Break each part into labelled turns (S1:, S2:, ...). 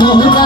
S1: ভ্রমরা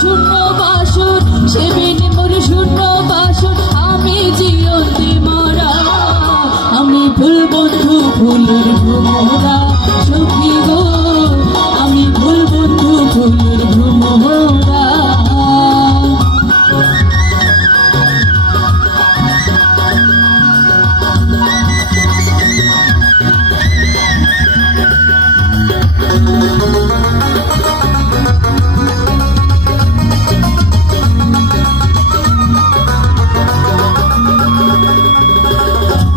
S1: শূন্য বাসর সেবিন মোর শূন্য বাসন আমি জিয়তে মরা। আমি ভুল বন্ধু ভুলের ভ্রমরা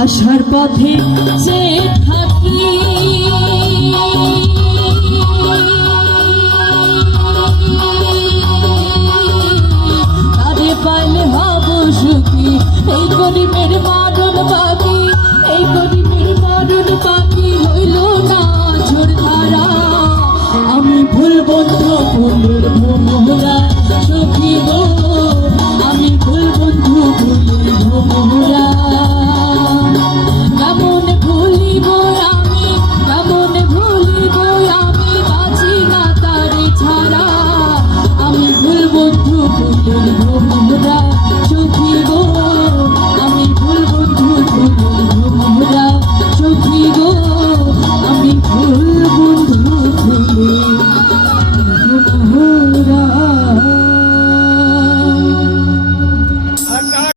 S1: আসার পথে যে থাকি তারে পাইলে হব সুখী। এই গরিবের বন্ধু বন্ধু বন্ধুর মোহরা সখী গো